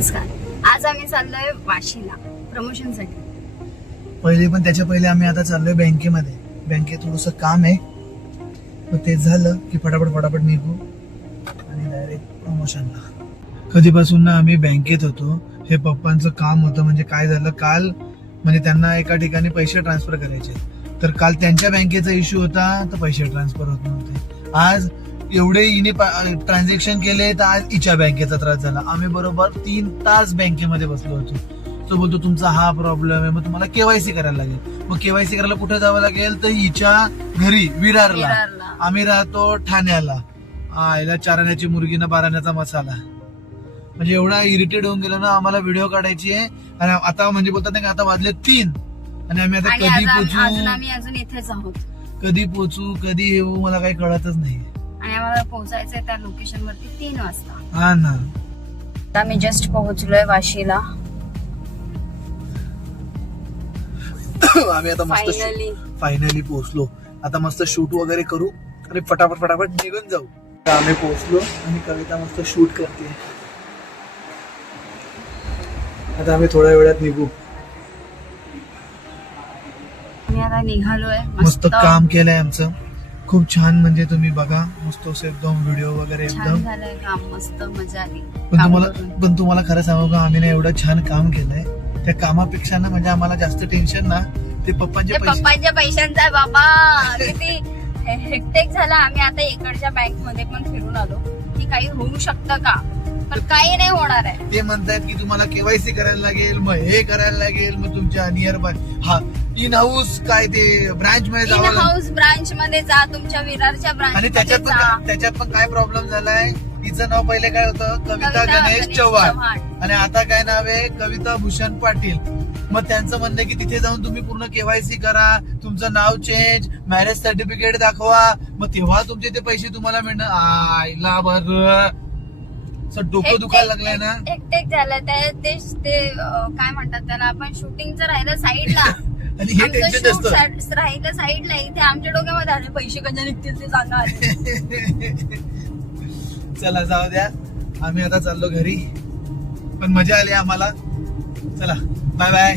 नमस्कार. आज आम्ही चाललोय वाशीला प्रमोशनसाठी. पण त्याच्या पहिले आम्ही आता चाललोय बँकेमध्ये. बँकेत थोडस काम आहे, मग ते झालं की फटाफट निघू आणि डायरेक्ट प्रमोशनला. कधीपासून ना आम्ही बँकेत होतो. हे पप्पांचं काम होतं. म्हणजे काय झालं काल, म्हणजे त्यांना एका ठिकाणी पैसे ट्रान्सफर करायचे, तर काल त्यांच्या बँकेचा इश्यू होता, तर पैसे ट्रान्सफर होत नव्हते. आज एवढे हिने ट्रान्झॅक्शन केले, तर आज हिच्या बँकेचा त्रास झाला. आम्ही बरोबर 3 तास बँकेमध्ये बसलो होतो. तो बोलतो तुमचा हा प्रॉब्लेम आहे, मग तुम्हाला केवायसी करायला लागेल. मग केवायसी करायला कुठे जावं लागेल, तर हिच्या घरी विरारला. आम्ही राहतो ठाण्याला. याला 4 आण्याची मुर्गी ना 12 आण्याचा मसाला. म्हणजे एवढा इरिटेट होऊन गेलो ना, आम्हाला व्हिडिओ काढायची आहे. आणि आता म्हणजे बोलतात ना, आता वाजले 3 आणि आम्ही आता कधी पोहोचू, आम्ही अजून इथेच आहोत. कधी पोहोचू कधी येऊ मला काही कळतच नाही. आणि आम्हाला पोहोचायचंय त्या लोकेशन वरती 3 वाजता. हा ना. आता मी जस्ट पोहोचलोय वाशीला. आम्ही आता मस्त फायनली पोहोचलो. आता मस्त शूट वगैरे करू आणि फटाफट निघून जाऊ. आम्ही पोहोचलो आणि कविता मस्त शूट करते. आता आम्ही थोड्या वेळात निघू. आम्ही आता निघालोय. मस्त काम केलंय आमचं, खूप छान. म्हणजे तुम्ही बघा, मस्त असं एकदम व्हिडिओ वगैरे एकदम झालंय काम, मस्त मजा आली. पण तुम्हाला खरं सांगू का, आम्ही ना एवढं छान काम केलंय, त्या कामापेक्षा ना म्हणजे आम्हाला जास्त टेन्शन ना ते पप्पांच्या पैशांचा आहे बाबा. किती हेक्टेक झाला. आम्ही आता इकडच्या बँक मध्ये पण फिरून आलो की काही होऊ शकतं का, पण काही नाही होणार आहे. ते म्हणतायत की तुम्हाला केवायसी करायला लागेल, मग हे करायला लागेल, मग तुमच्या नियर बाय इन हाऊस काय ते ब्रांच मध्ये जावं लागेल. हाऊस ब्रांच मध्ये जा, तुमच्या विरारच्या ब्रांच. आणि त्याच्यात पण काय प्रॉब्लेम झालाय. तिचं नाव पहिले काय होतं, कविता गणेश चव्हाण, आणि आता काय नाव आहे, कविता भूषण पाटील. मग त्यांचं म्हणणं की तिथे जाऊन तुम्ही पूर्ण केवायसी करा, तुमचं नाव चेंज, मॅरेज सर्टिफिकेट दाखवा, मग तेव्हा तुमचे ते पैसे तुम्हाला मिळणार. आईला बरं डोकं दुखायला लागलंय ना. एकटेक झालं ते काय म्हणतात त्याला, आपण शूटिंगचं राहिलं साईडला आणि हे टेन्शन असतं. राहिलं साईडला. इथे आमच्या डोक्यामध्ये आले पैसे कधी निघतील ते सांगा. चला जाऊ द्या, आम्ही आता चाललो घरी. पण मजा आली आम्हाला. चला बाय बाय.